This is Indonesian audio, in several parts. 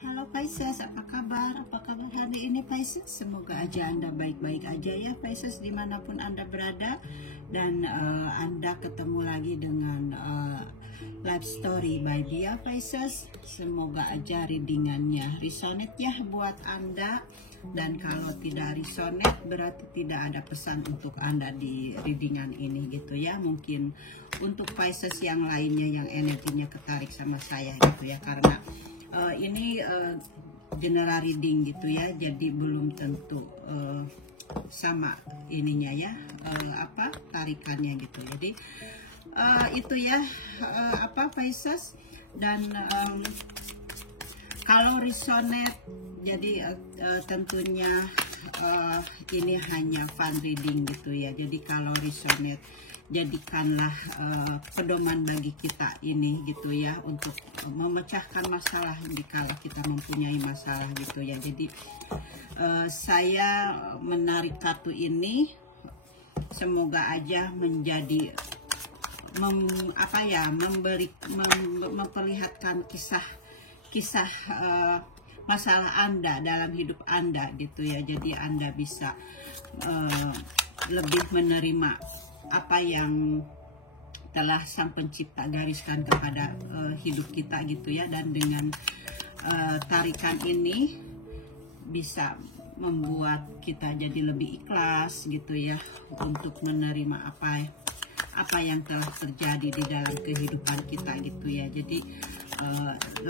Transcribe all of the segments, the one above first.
Halo Pisces, apa kabar? Apa kabar hari ini Pisces? Semoga aja Anda baik-baik aja ya Pisces, dimanapun Anda berada. Dan Anda ketemu lagi dengan Life Story by Dia Pisces. Semoga aja readingannya resonate ya buat Anda. Dan kalau tidak resonate berarti tidak ada pesan untuk Anda di readingan ini gitu ya. Mungkin untuk Pisces yang lainnya yang energinya ketarik sama saya gitu ya, karena ini general reading gitu ya, jadi belum tentu sama ininya ya, tarikannya gitu. Jadi itu ya Pisces. Dan kalau resonate jadi tentunya ini hanya fun reading gitu ya. Jadi kalau resonate jadikanlah pedoman bagi kita ini gitu ya, untuk memecahkan masalah jika kita mempunyai masalah gitu ya. Jadi saya menarik kartu ini, semoga aja menjadi memperlihatkan kisah masalah Anda dalam hidup Anda gitu ya. Jadi Anda bisa lebih menerima apa yang telah Sang Pencipta gariskan kepada hidup kita gitu ya. Dan dengan tarikan ini bisa membuat kita jadi lebih ikhlas gitu ya, untuk menerima apa yang telah terjadi di dalam kehidupan kita gitu ya. Jadi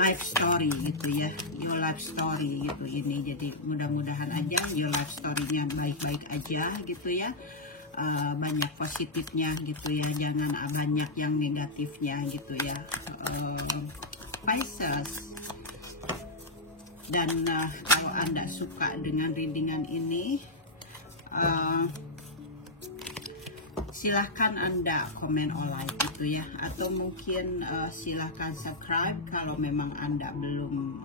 life story gitu ya, your life story gitu ini. Jadi mudah-mudahan aja your life story-nya baik-baik aja gitu ya. Banyak positifnya gitu ya, jangan banyak yang negatifnya gitu ya Pisces. Dan kalau Anda suka dengan readingan ini, silahkan Anda komen or like gitu ya, atau mungkin silahkan subscribe kalau memang Anda belum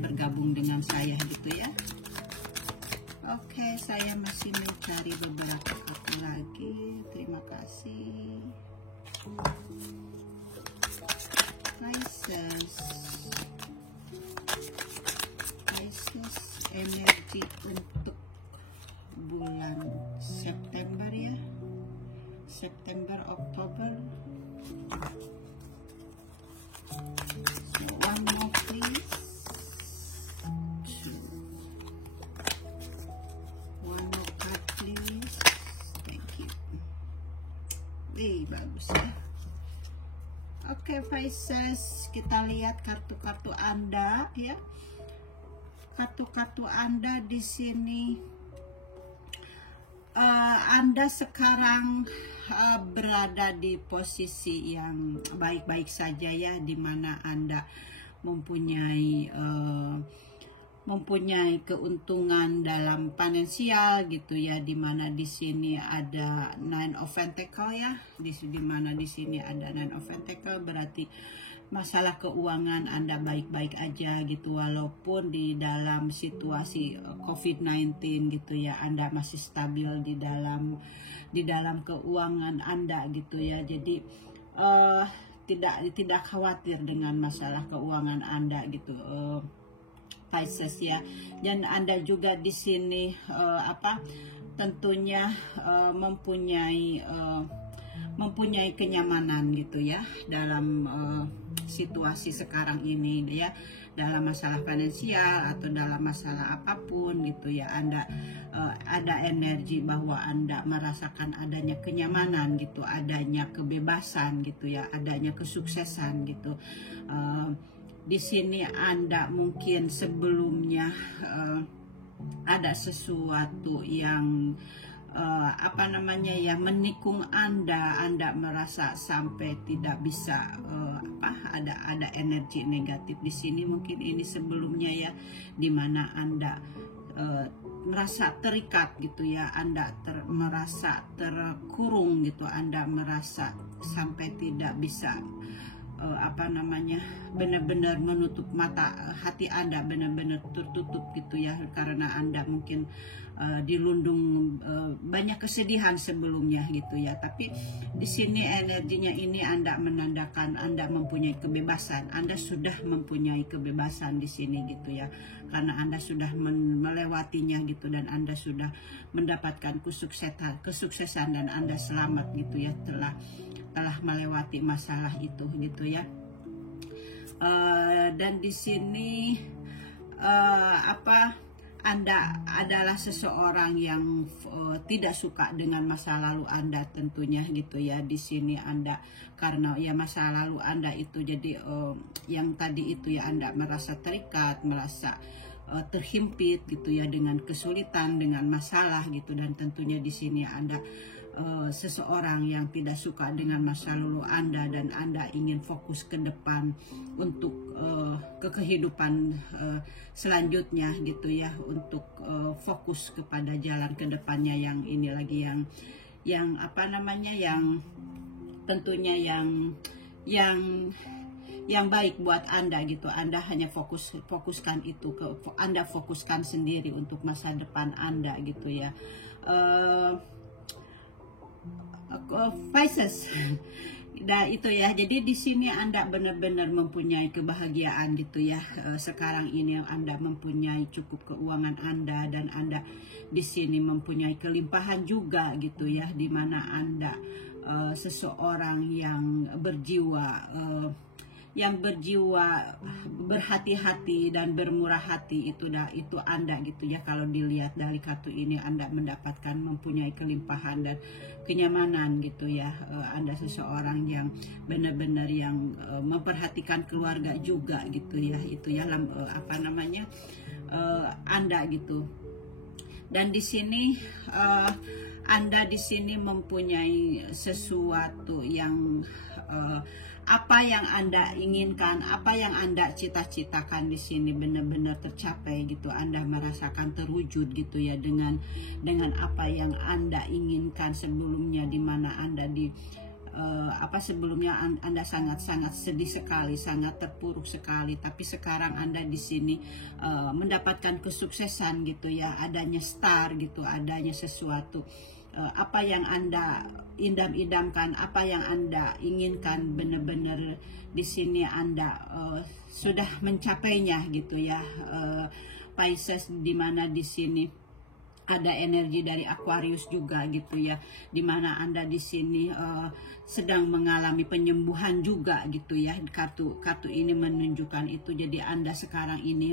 bergabung dengan saya gitu ya. Oke, saya masih mencari beberapa kartu lagi. Terima kasih Pisces, energi untuk bulan September ya, September Oktober. So one more please. Bagus ya. Oke Pisces, kita lihat kartu-kartu Anda ya. Kartu-kartu Anda di sini, Anda sekarang berada di posisi yang baik-baik saja ya, dimana Anda mempunyai keuntungan dalam finansial gitu ya, dimana di sini ada Nine of Pentacles ya, dimana di sini ada Nine of Pentacles, berarti masalah keuangan Anda baik-baik aja gitu, walaupun di dalam situasi COVID-19 gitu ya, Anda masih stabil di dalam keuangan Anda gitu ya. Jadi tidak khawatir dengan masalah keuangan Anda gitu Pisces ya. Dan Anda juga di sini tentunya mempunyai kenyamanan gitu ya dalam situasi sekarang ini ya, dalam masalah finansial atau dalam masalah apapun gitu ya. Anda ada energi bahwa Anda merasakan adanya kenyamanan gitu, adanya kebebasan gitu ya, adanya kesuksesan gitu. Di sini Anda mungkin sebelumnya ada sesuatu yang menikung Anda merasa sampai tidak bisa ada energi negatif di sini. Mungkin ini sebelumnya ya, dimana Anda merasa terikat gitu ya, Anda merasa terkurung gitu, Anda merasa sampai tidak bisa apa namanya, benar-benar menutup mata hati Anda, benar-benar tertutup gitu ya, karena Anda mungkin dilundung banyak kesedihan sebelumnya gitu ya. Tapi di sini energinya ini Anda menandakan Anda mempunyai kebebasan, Anda sudah mempunyai kebebasan di sini gitu ya, karena Anda sudah melewatinya gitu, dan Anda sudah mendapatkan kesuksesan dan Anda selamat gitu ya, telah melewati masalah itu gitu ya. Dan di sini Anda adalah seseorang yang tidak suka dengan masa lalu Anda tentunya gitu ya. Di sini Anda, karena ya masa lalu Anda itu jadi yang tadi itu ya, Anda merasa terikat, merasa terhimpit gitu ya, dengan kesulitan, dengan masalah gitu. Dan tentunya di sini Anda seseorang yang tidak suka dengan masa lalu Anda, dan Anda ingin fokus ke depan untuk ke kehidupan selanjutnya gitu ya, untuk fokus kepada jalan ke depannya yang ini lagi, yang apa namanya, yang tentunya yang baik buat Anda gitu. Anda hanya fokuskan itu Anda fokuskan sendiri untuk masa depan Anda gitu ya. Pisces. Nah itu ya, jadi di sini Anda benar-benar mempunyai kebahagiaan gitu ya. Sekarang ini Anda mempunyai cukup keuangan Anda, dan Anda di sini mempunyai kelimpahan juga gitu ya, dimana Anda seseorang yang berjiwa berhati-hati dan bermurah hati. Itu Anda gitu ya. Kalau dilihat dari kartu ini, Anda mendapatkan mempunyai kelimpahan dan kenyamanan gitu ya. Anda seseorang yang benar-benar yang memperhatikan keluarga juga gitu ya. Itu ya apa namanya, Anda gitu. Dan di sini Anda di sini mempunyai sesuatu yang apa yang Anda inginkan, apa yang Anda cita-citakan di sini benar-benar tercapai gitu. Anda merasakan terwujud gitu ya, dengan apa yang Anda inginkan sebelumnya, di mana Anda sebelumnya Anda sangat-sangat sedih sekali, sangat terpuruk sekali. Tapi sekarang Anda di sini mendapatkan kesuksesan gitu ya, adanya star gitu, adanya sesuatu apa yang Anda idam-idamkan, apa yang Anda inginkan, benar-benar di sini Anda sudah mencapainya gitu ya. Pisces, di mana di sini ada energi dari Aquarius juga gitu ya, dimana Anda di sini sedang mengalami penyembuhan juga gitu ya. Kartu ini menunjukkan itu. Jadi Anda sekarang ini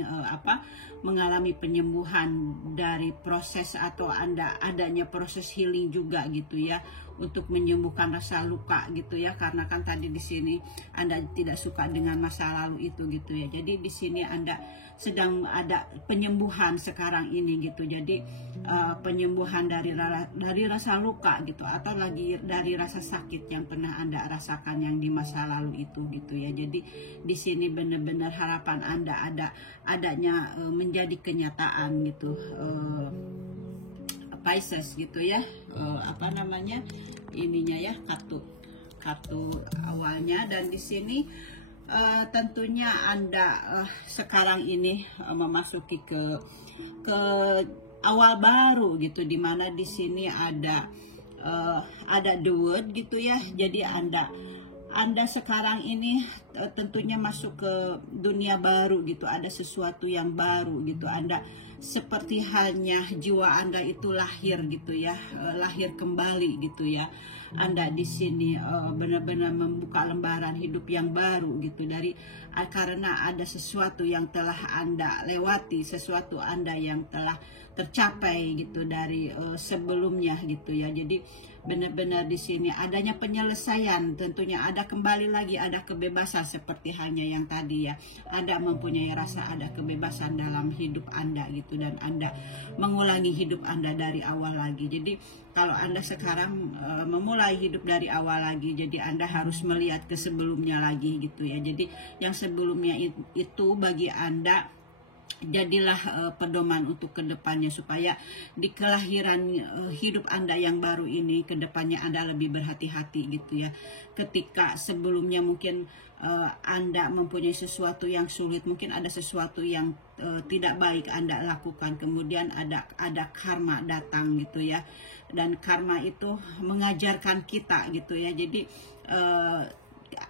mengalami penyembuhan dari proses, atau adanya proses healing juga gitu ya, untuk menyembuhkan rasa luka gitu ya, karena kan tadi di sini Anda tidak suka dengan masa lalu itu gitu ya. Jadi di sini Anda sedang ada penyembuhan sekarang ini gitu. Jadi penyembuhan dari rasa luka gitu, atau lagi dari rasa sakit yang pernah Anda rasakan yang di masa lalu itu gitu ya. Jadi di sini benar-benar harapan Anda adanya menjadi kenyataan gitu. Pisces gitu ya, apa namanya ininya ya, kartu awalnya. Dan di sini tentunya Anda sekarang ini memasuki ke awal baru gitu, dimana di sini ada the word gitu ya. Jadi Anda sekarang ini tentunya masuk ke dunia baru gitu, ada sesuatu yang baru gitu. Anda seperti halnya jiwa Anda itu lahir gitu ya, lahir kembali gitu ya. Anda di sini benar-benar membuka lembaran hidup yang baru gitu, karena ada sesuatu yang telah Anda lewati, sesuatu Anda yang telah tercapai gitu dari sebelumnya gitu ya. Jadi benar-benar di sini adanya penyelesaian, tentunya ada kembali lagi, ada kebebasan seperti halnya yang tadi ya. Anda mempunyai rasa ada kebebasan dalam hidup Anda gitu, dan Anda mengulangi hidup Anda dari awal lagi. Jadi kalau Anda sekarang memulai hidup dari awal lagi, jadi Anda harus melihat ke sebelumnya lagi gitu ya. Jadi yang sebelumnya itu bagi Anda jadilah pedoman untuk kedepannya, supaya di kelahiran hidup Anda yang baru ini, kedepannya Anda lebih berhati-hati gitu ya. Ketika sebelumnya mungkin Anda mempunyai sesuatu yang sulit, mungkin ada sesuatu yang tidak baik Anda lakukan, kemudian ada karma datang gitu ya, dan karma itu mengajarkan kita gitu ya. Jadi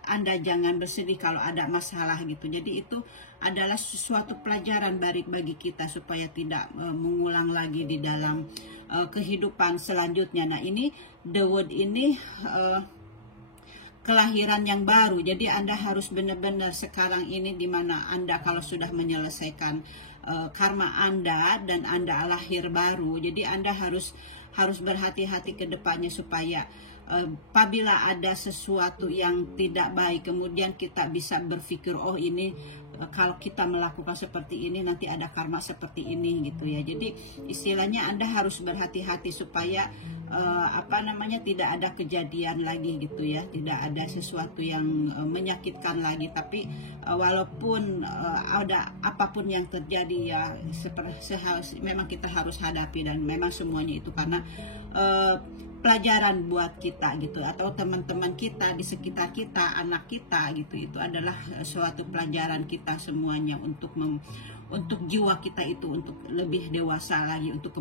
Anda jangan bersedih kalau ada masalah gitu. Jadi itu adalah sesuatu pelajaran bagi kita supaya tidak mengulang lagi di dalam kehidupan selanjutnya. Nah, ini the word ini kelahiran yang baru. Jadi Anda harus benar-benar sekarang ini, dimana Anda kalau sudah menyelesaikan karma Anda dan Anda lahir baru, jadi Anda harus berhati-hati ke depannya, supaya apabila ada sesuatu yang tidak baik, kemudian kita bisa berpikir, oh ini kalau kita melakukan seperti ini nanti ada karma seperti ini gitu ya. Jadi istilahnya Anda harus berhati-hati supaya tidak ada kejadian lagi gitu ya, tidak ada sesuatu yang menyakitkan lagi. Tapi walaupun ada apapun yang terjadi ya, memang kita harus hadapi, dan memang semuanya itu karena pelajaran buat kita gitu, atau teman-teman kita di sekitar kita, anak kita gitu. Itu adalah suatu pelajaran kita semuanya untuk jiwa kita itu untuk lebih dewasa lagi, untuk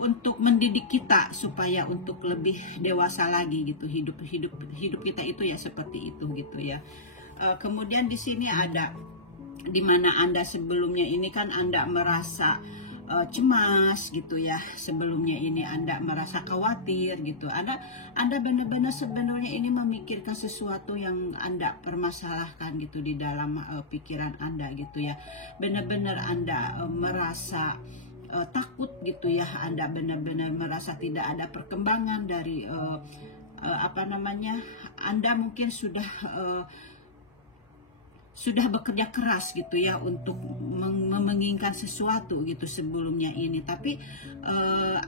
untuk mendidik kita supaya untuk lebih dewasa lagi gitu. Hidup kita itu ya seperti itu gitu ya. Kemudian di sini ada dimana Anda sebelumnya ini kan Anda merasa cemas gitu ya, sebelumnya ini Anda merasa khawatir gitu, Anda benar-benar sebenarnya ini memikirkan sesuatu yang Anda permasalahkan gitu di dalam pikiran Anda gitu ya. Benar-benar Anda merasa takut gitu ya, Anda benar-benar merasa tidak ada perkembangan dari Anda mungkin sudah bekerja keras gitu ya untuk menginginkan sesuatu gitu sebelumnya ini, tapi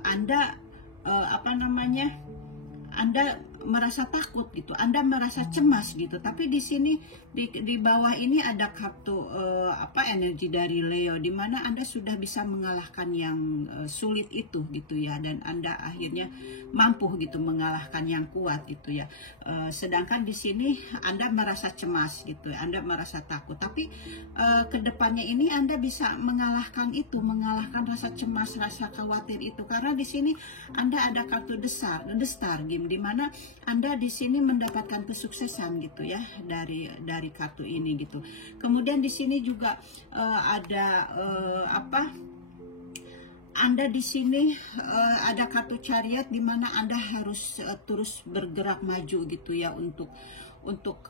Anda Anda merasa takut gitu, Anda merasa cemas gitu. Tapi di sini di bawah ini ada kartu energi dari Leo, di mana Anda sudah bisa mengalahkan yang sulit itu gitu ya, dan Anda akhirnya mampu gitu mengalahkan yang kuat gitu ya. Sedangkan di sini Anda merasa cemas gitu, Anda merasa takut, tapi kedepannya ini Anda bisa mengalahkan mengalahkan rasa cemas, rasa khawatir itu, karena di sini Anda ada kartu the star game, di mana Anda di sini mendapatkan kesuksesan gitu ya dari kartu ini gitu. Kemudian di sini juga ada Anda di sini ada kartu chariot, di mana Anda harus terus bergerak maju gitu ya untuk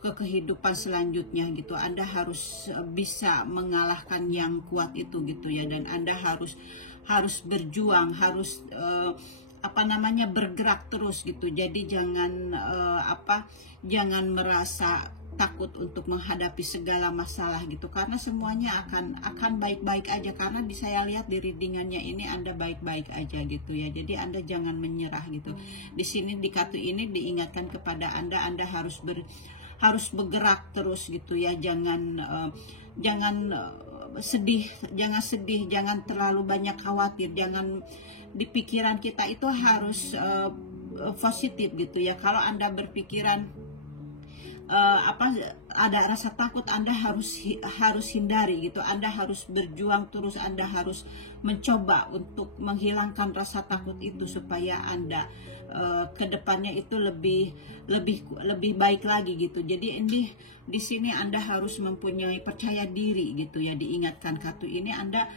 ke kehidupan selanjutnya gitu. Anda harus bisa mengalahkan yang kuat itu gitu ya, dan Anda harus berjuang, harus bergerak terus gitu. Jadi jangan merasa takut untuk menghadapi segala masalah gitu, karena semuanya akan baik-baik aja, karena saya lihat di readingannya ini Anda baik-baik aja gitu ya. Jadi Anda jangan menyerah gitu. Di sini di kartu ini diingatkan kepada Anda harus bergerak terus gitu ya. Jangan sedih, jangan terlalu banyak khawatir, jangan di pikiran kita itu harus positif gitu ya. Kalau Anda berpikiran ada rasa takut, Anda harus hindari gitu. Anda harus berjuang terus, Anda harus mencoba untuk menghilangkan rasa takut itu, supaya Anda kedepannya itu lebih baik lagi gitu. Jadi di sini Anda harus mempunyai percaya diri gitu ya. Diingatkan kartu ini Anda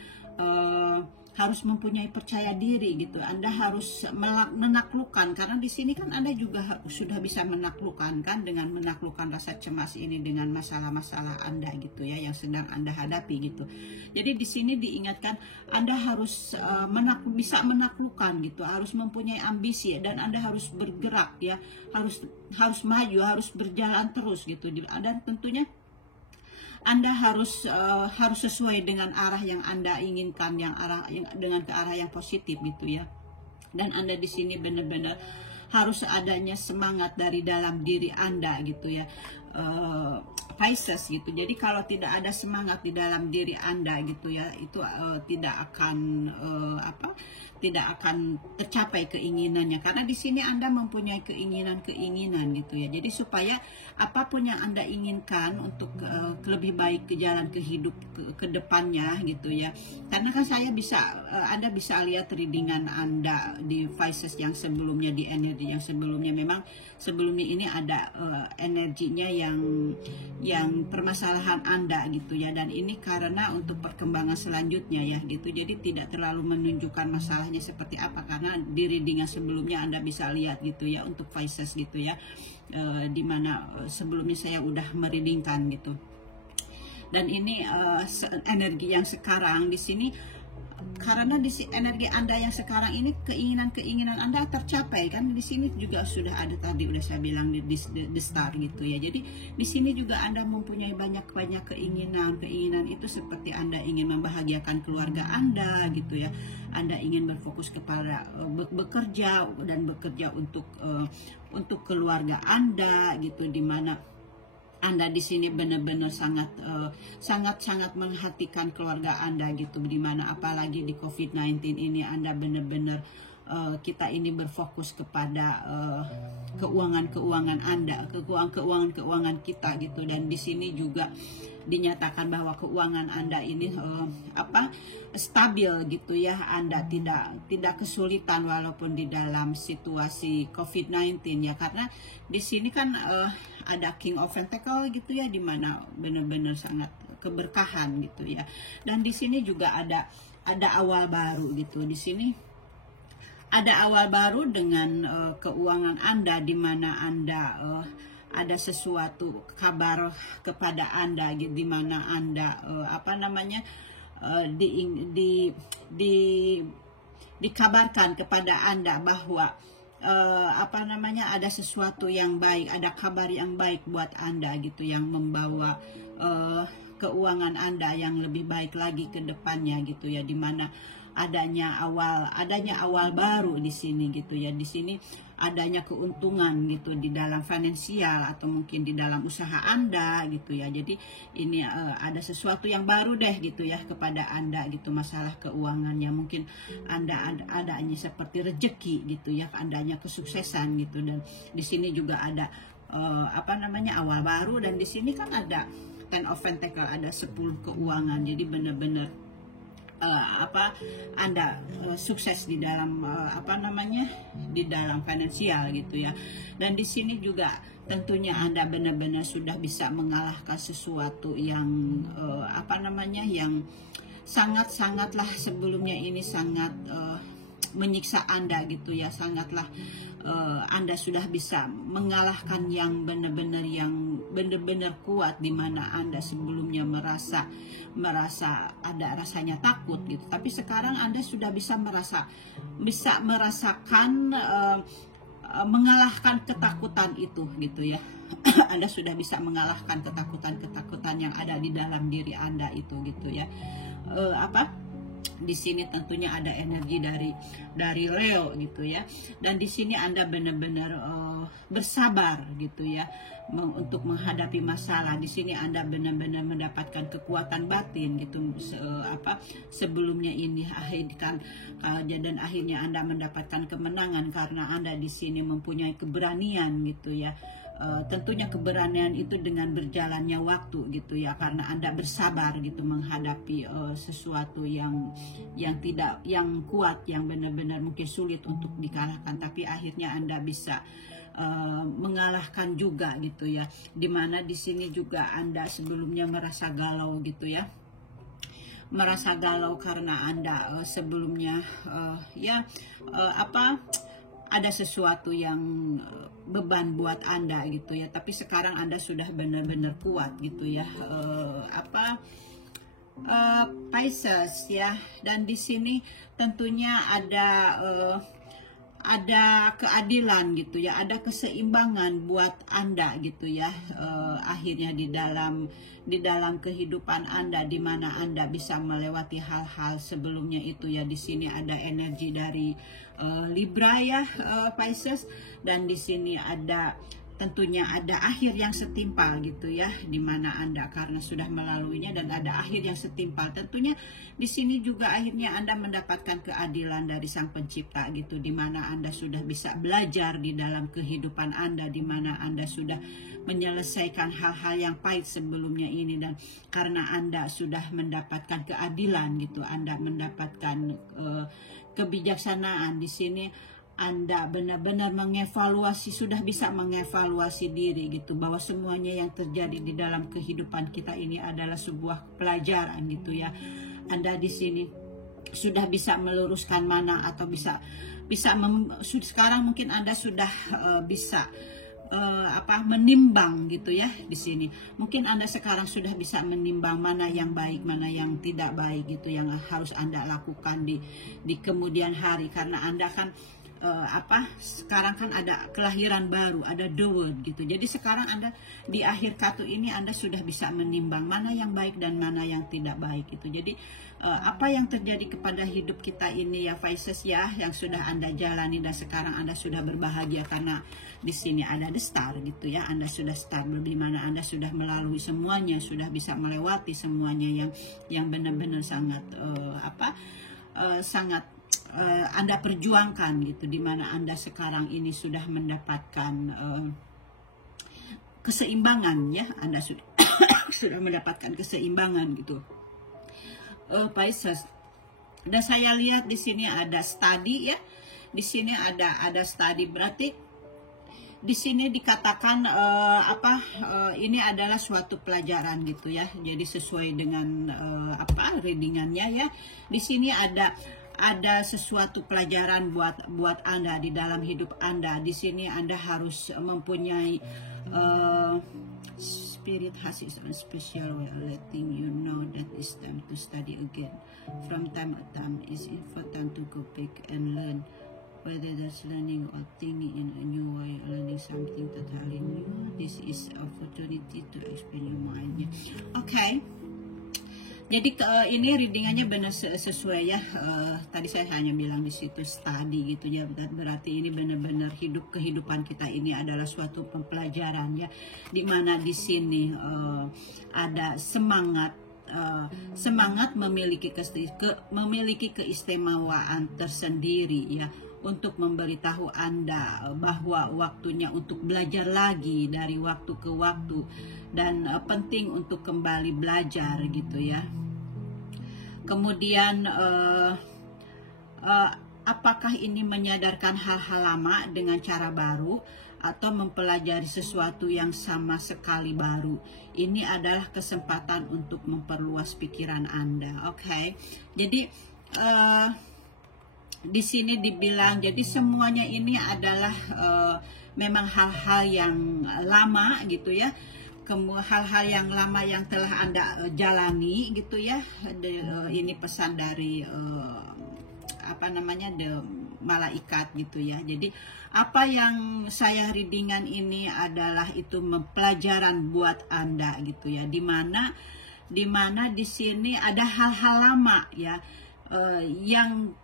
harus mempunyai percaya diri gitu. Anda harus menaklukkan, karena di sini kan Anda juga sudah bisa menaklukkan kan, dengan menaklukkan rasa cemas ini dengan masalah-masalah Anda gitu ya, yang sedang Anda hadapi gitu. Jadi di sini diingatkan Anda harus bisa menaklukkan gitu, harus mempunyai ambisi, dan Anda harus bergerak ya, harus maju, harus berjalan terus gitu. Dan tentunya Anda harus sesuai dengan arah yang Anda inginkan, dengan ke arah yang positif gitu ya. Dan Anda di sini benar-benar harus adanya semangat dari dalam diri Anda gitu ya, Pisces gitu. Jadi kalau tidak ada semangat di dalam diri Anda gitu ya, itu tidak akan tidak akan tercapai keinginannya, karena di sini Anda mempunyai keinginan-keinginan gitu ya. Jadi supaya apapun yang Anda inginkan untuk lebih baik ke jalan ke hidup ke depannya gitu ya. Karena kan Anda bisa lihat readingan Anda di Pisces yang sebelumnya, di energi yang sebelumnya, memang sebelumnya ini ada energinya yang permasalahan Anda gitu ya, dan ini karena untuk perkembangan selanjutnya ya gitu. Jadi tidak terlalu menunjukkan masalahnya seperti apa, karena di readingan sebelumnya Anda bisa lihat gitu ya untuk Pisces gitu ya, dimana sebelumnya saya udah mereadingkan gitu. Dan ini energi yang sekarang di sini, karena di energi Anda yang sekarang ini keinginan Anda tercapai kan. Di sini juga sudah ada, tadi udah saya bilang di start gitu ya. Jadi di sini juga Anda mempunyai banyak keinginan itu seperti Anda ingin membahagiakan keluarga Anda gitu ya. Anda ingin berfokus kepada bekerja untuk keluarga Anda gitu, dimana Anda di sini benar-benar sangat memperhatikan keluarga Anda gitu, dimana apalagi di COVID-19 ini Anda benar-benar kita ini berfokus kepada keuangan Anda, keuangan kita gitu. Dan di sini juga dinyatakan bahwa keuangan Anda ini stabil gitu ya. Anda tidak kesulitan walaupun di dalam situasi COVID-19 ya, karena di sini kan ada King of Pentacle gitu ya, dimana benar-benar sangat keberkahan gitu ya. Dan di sini juga ada awal baru gitu. Di sini ada awal baru dengan keuangan Anda, dimana Anda ada sesuatu kabar kepada Anda gitu, dimana Anda dikabarkan kepada Anda bahwa ada sesuatu yang baik, ada kabar yang baik buat Anda gitu, yang membawa keuangan Anda yang lebih baik lagi ke depannya gitu ya, dimana adanya awal baru di sini gitu ya. Di sini adanya keuntungan gitu di dalam finansial atau mungkin di dalam usaha Anda gitu ya. Jadi ini ada sesuatu yang baru deh gitu ya kepada Anda gitu, masalah keuangannya. Mungkin Anda adanya seperti rezeki gitu ya, adanya kesuksesan gitu. Dan di sini juga ada awal baru, dan di sini kan ada Ten of Pentacle, ada 10 keuangan. Jadi benar-benar Anda sukses di dalam di dalam finansial gitu ya. Dan di sini juga tentunya Anda benar-benar sudah bisa mengalahkan sesuatu yang yang sangatlah sebelumnya ini sangat menyiksa Anda gitu ya. Sangatlah Anda sudah bisa mengalahkan yang benar-benar kuat, di mana Anda sebelumnya merasa ada rasanya takut gitu, tapi sekarang Anda sudah bisa merasakan mengalahkan ketakutan itu gitu ya. Anda sudah bisa mengalahkan ketakutan yang ada di dalam diri Anda itu gitu ya. Di sini tentunya ada energi dari Leo gitu ya. Dan di sini Anda benar-benar bersabar gitu ya untuk menghadapi masalah. Di sini Anda benar-benar mendapatkan kekuatan batin gitu. Sebelumnya ini dan akhirnya Anda mendapatkan kemenangan karena Anda di sini mempunyai keberanian gitu ya. Tentunya keberanian itu dengan berjalannya waktu gitu ya, karena Anda bersabar gitu menghadapi sesuatu yang kuat, yang benar-benar mungkin sulit untuk dikalahkan, tapi akhirnya Anda bisa mengalahkan juga gitu ya. Dimana di sini juga Anda sebelumnya merasa galau gitu ya, merasa galau karena Anda sebelumnya ada sesuatu yang beban buat Anda gitu ya, tapi sekarang Anda sudah benar-benar kuat gitu ya, Pisces ya. Dan di sini tentunya ada keadilan gitu ya, ada keseimbangan buat Anda gitu ya. Akhirnya di dalam kehidupan Anda, di mana Anda bisa melewati hal-hal sebelumnya itu ya. Di sini ada energi dari Libra ya, Pisces, dan di sini ada tentunya ada akhir yang setimpal gitu ya, di mana Anda karena sudah melaluinya dan ada akhir yang setimpal. Tentunya di sini juga akhirnya Anda mendapatkan keadilan dari Sang Pencipta gitu, di mana Anda sudah bisa belajar di dalam kehidupan Anda, di mana Anda sudah menyelesaikan hal-hal yang pahit sebelumnya ini, dan karena Anda sudah mendapatkan keadilan gitu, Anda mendapatkan kebijaksanaan. Di sini Anda benar-benar mengevaluasi, sudah bisa mengevaluasi diri gitu, bahwa semuanya yang terjadi di dalam kehidupan kita ini adalah sebuah pelajaran gitu ya. Anda di sini sudah bisa meluruskan mana, atau sekarang mungkin Anda sudah bisa menimbang gitu ya. Di sini mungkin Anda sekarang sudah bisa menimbang mana yang baik, mana yang tidak baik gitu, yang harus Anda lakukan di kemudian hari, karena Anda kan sekarang kan ada kelahiran baru, ada the word gitu. Jadi sekarang Anda di akhir kartu ini Anda sudah bisa menimbang mana yang baik dan mana yang tidak baik gitu. Jadi apa yang terjadi kepada hidup kita ini ya Pisces ya, yang sudah Anda jalani dan sekarang Anda sudah berbahagia, karena di sini ada the star gitu ya. Anda sudah star, di mana Anda sudah melalui semuanya, sudah bisa melewati semuanya yang benar-benar sangat sangat Anda perjuangkan gitu, dimana Anda sekarang ini sudah mendapatkan keseimbangan ya. Anda sudah sudah mendapatkan keseimbangan gitu, Pisces. Dan saya lihat di sini ada study ya, di sini ada study, berarti di sini dikatakan ini adalah suatu pelajaran gitu ya. Jadi sesuai dengan readingannya ya, di sini ada sesuatu pelajaran buat Anda di dalam hidup Anda. Di sini Anda harus mempunyai spirit has its own special way of letting you know that it's time to study again. From time to time, it's important to go back and learn, whether that's learning or thinking in a new way, learning something totally new. This is opportunity to expand your mind. Okay. Jadi ini readingannya benar sesuai ya. Tadi saya hanya bilang di situ study gitu ya. Berarti ini benar-benar kehidupan kita ini adalah suatu pembelajaran ya. Dimana di sini ada semangat memiliki keistimewaan tersendiri ya, untuk memberitahu Anda bahwa waktunya untuk belajar lagi dari waktu ke waktu, dan penting untuk kembali belajar gitu ya. Kemudian apakah ini menyadarkan hal-hal lama dengan cara baru, atau mempelajari sesuatu yang sama sekali baru? Ini adalah kesempatan untuk memperluas pikiran Anda. Oke. Jadi di sini dibilang, jadi semuanya ini adalah memang hal-hal yang lama gitu ya, hal-hal yang lama yang telah Anda jalani gitu ya. Ini pesan dari the malaikat gitu ya. Jadi apa yang saya readingan ini adalah itu pelajaran buat Anda gitu ya, dimana di sini ada hal-hal lama ya, yang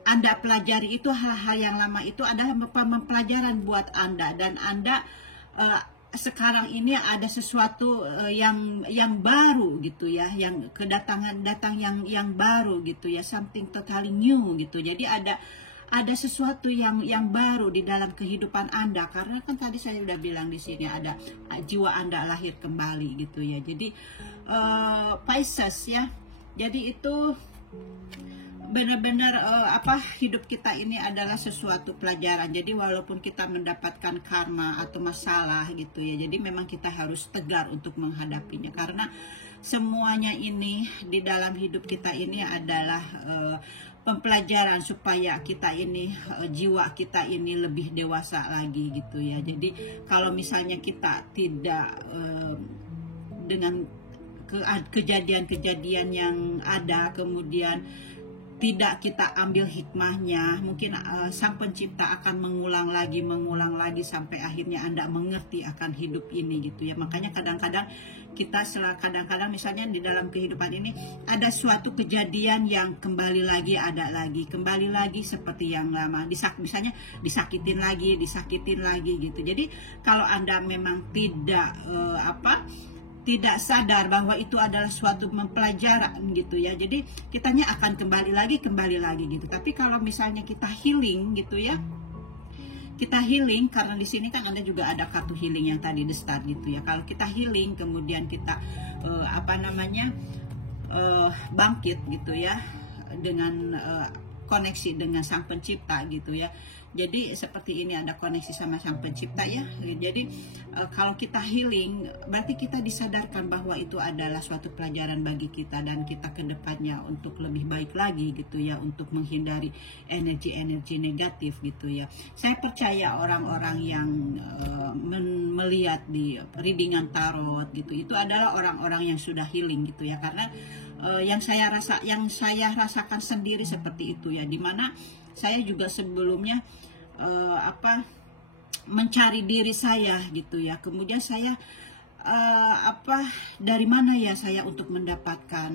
Anda pelajari itu, hal-hal yang lama itu adalah pelajaran buat Anda, dan Anda sekarang ini ada sesuatu yang baru gitu ya, yang datang yang baru gitu ya, something totally new gitu. Jadi ada sesuatu yang baru di dalam kehidupan Anda, karena kan tadi saya udah bilang di sini ada jiwa Anda lahir kembali gitu ya. Jadi Pisces ya, jadi itu benar-benar hidup kita ini adalah sesuatu pelajaran. Jadi walaupun kita mendapatkan karma atau masalah gitu ya, jadi memang kita harus tegar untuk menghadapinya, karena semuanya ini di dalam hidup kita ini adalah pembelajaran supaya kita ini, jiwa kita ini lebih dewasa lagi gitu ya. Jadi kalau misalnya kita tidak dengan kejadian-kejadian yang ada, kemudian tidak kita ambil hikmahnya, mungkin Sang Pencipta akan mengulang lagi sampai akhirnya Anda mengerti akan hidup ini gitu ya. Makanya kadang-kadang kita kadang-kadang misalnya di dalam kehidupan ini ada suatu kejadian yang kembali lagi seperti yang lama, misalnya disakitin lagi gitu. Jadi kalau Anda memang tidak sadar bahwa itu adalah suatu pembelajaran gitu ya, jadi kitanya akan kembali lagi gitu. Tapi kalau misalnya kita healing gitu ya, kita healing, karena di sini kan Anda juga ada kartu healing yang tadi the start gitu ya. Kalau kita healing kemudian kita bangkit gitu ya, dengan koneksi dengan Sang Pencipta gitu ya. Jadi seperti ini, ada koneksi sama Sang Pencipta ya. Jadi kalau kita healing, berarti kita disadarkan bahwa itu adalah suatu pelajaran bagi kita, dan kita ke depannya untuk lebih baik lagi gitu ya, untuk menghindari energi-energi negatif gitu ya. Saya percaya orang-orang yang melihat di readingan tarot gitu, itu adalah orang-orang yang sudah healing gitu ya. Karena yang saya rasakan sendiri seperti itu ya, dimana saya juga sebelumnya mencari diri saya gitu ya. Kemudian saya dari mana ya saya untuk mendapatkan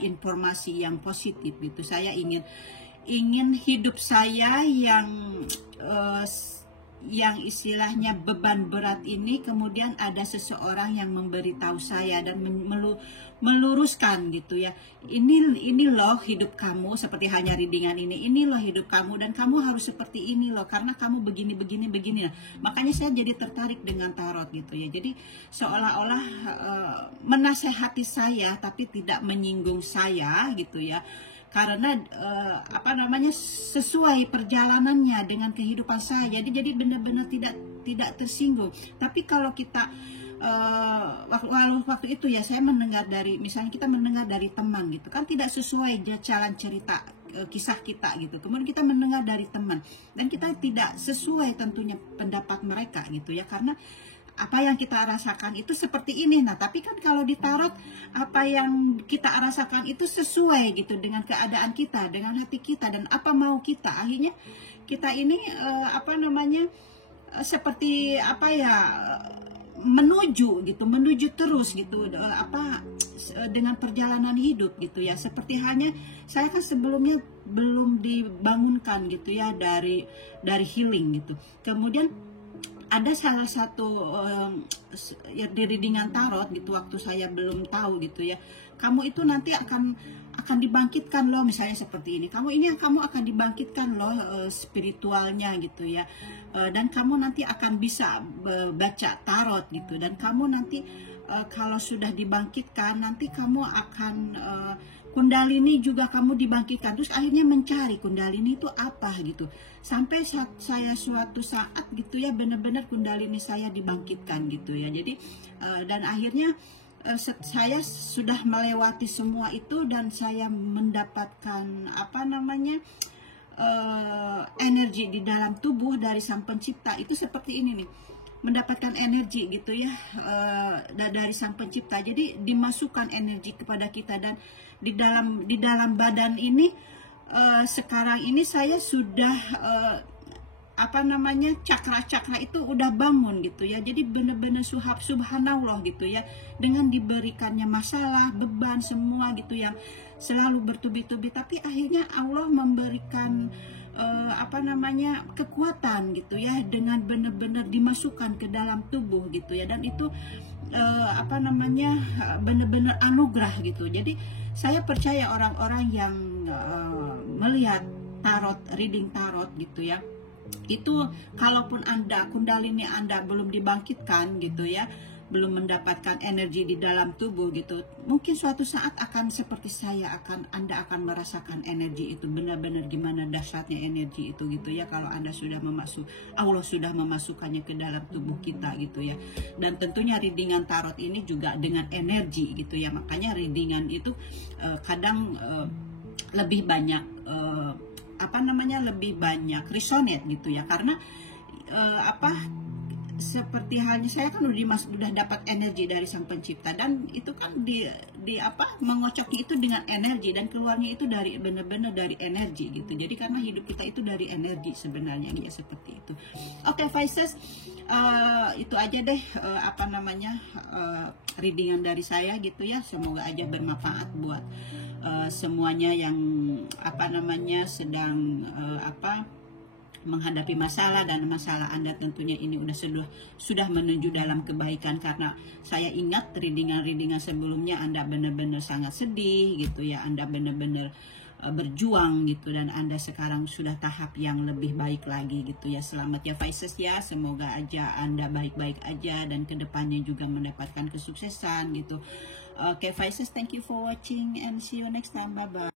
informasi yang positif gitu. Saya ingin hidup saya yang istilahnya beban berat ini, kemudian ada seseorang yang memberitahu saya dan meluruskan gitu ya, ini loh hidup kamu, seperti hanya readingan ini loh hidup kamu, dan kamu harus seperti ini loh, karena kamu begini. Nah, makanya saya jadi tertarik dengan tarot gitu ya. Jadi seolah-olah menasehati saya tapi tidak menyinggung saya gitu ya, karena sesuai perjalanannya dengan kehidupan saya. Jadi benar-benar tidak tersinggung. Tapi kalau kita waktu itu ya, saya mendengar dari, misalnya kita mendengar dari teman gitu kan, tidak sesuai jalan cerita kisah kita gitu. Kemudian kita mendengar dari teman dan kita tidak sesuai tentunya pendapat mereka gitu ya, karena apa yang kita rasakan itu seperti ini. Nah, tapi kan kalau di tarot, apa yang kita rasakan itu sesuai gitu dengan keadaan kita, dengan hati kita, dan apa mau kita. Akhirnya kita ini seperti menuju terus gitu, dengan perjalanan hidup gitu ya. Seperti halnya saya kan sebelumnya belum dibangunkan gitu ya dari healing gitu. Kemudian ada salah satu di readingan tarot gitu, waktu saya belum tahu gitu ya, kamu itu nanti akan dibangkitkan loh, misalnya seperti ini, kamu akan dibangkitkan loh spiritualnya gitu ya, dan kamu nanti akan bisa baca tarot gitu, dan kamu nanti kalau sudah dibangkitkan, nanti kamu akan Kundalini juga kamu dibangkitkan. Terus akhirnya mencari Kundalini itu apa gitu, sampai saya suatu saat gitu ya, benar-benar Kundalini saya dibangkitkan gitu ya. Jadi dan akhirnya saya sudah melewati semua itu, dan saya mendapatkan energi di dalam tubuh dari Sang Pencipta. Itu seperti ini nih, mendapatkan energi gitu ya dari Sang Pencipta. Jadi dimasukkan energi kepada kita, dan di dalam badan ini sekarang ini saya sudah cakra-cakra itu udah bangun gitu ya. Jadi benar-benar subhanallah gitu ya, dengan diberikannya masalah, beban semua gitu yang selalu bertubi-tubi, tapi akhirnya Allah memberikan kekuatan gitu ya, dengan benar-benar dimasukkan ke dalam tubuh gitu ya. Dan itu benar-benar anugerah gitu. Jadi saya percaya orang-orang yang melihat tarot, reading tarot gitu ya, itu kalaupun Kundalini Anda belum dibangkitkan gitu ya, belum mendapatkan energi di dalam tubuh gitu, mungkin suatu saat akan seperti saya, Anda akan merasakan energi itu, benar-benar gimana dahsyatnya energi itu gitu ya, kalau Anda sudah Allah sudah memasukkannya ke dalam tubuh kita gitu ya. Dan tentunya readingan tarot ini juga dengan energi gitu ya, makanya readingan itu kadang lebih banyak lebih banyak resonate gitu ya, karena seperti halnya saya kan udah dapat energi dari Sang Pencipta, dan itu kan di apa, mengocoknya itu dengan energi, dan keluarnya itu dari benar-benar dari energi gitu. Jadi karena hidup kita itu dari energi sebenarnya ya, seperti itu. Oke, Pisces, itu aja deh apa namanya readingan dari saya gitu ya. Semoga aja bermanfaat buat semuanya yang apa namanya sedang menghadapi masalah, dan masalah Anda tentunya ini sudah menuju dalam kebaikan, karena saya ingat readingan sebelumnya Anda benar-benar sangat sedih gitu ya, Anda benar-benar berjuang gitu, dan Anda sekarang sudah tahap yang lebih baik lagi gitu ya. Selamat ya Pisces ya, semoga aja Anda baik-baik aja dan kedepannya juga mendapatkan kesuksesan gitu. Oke Pisces, thank you for watching and see you next time, bye bye.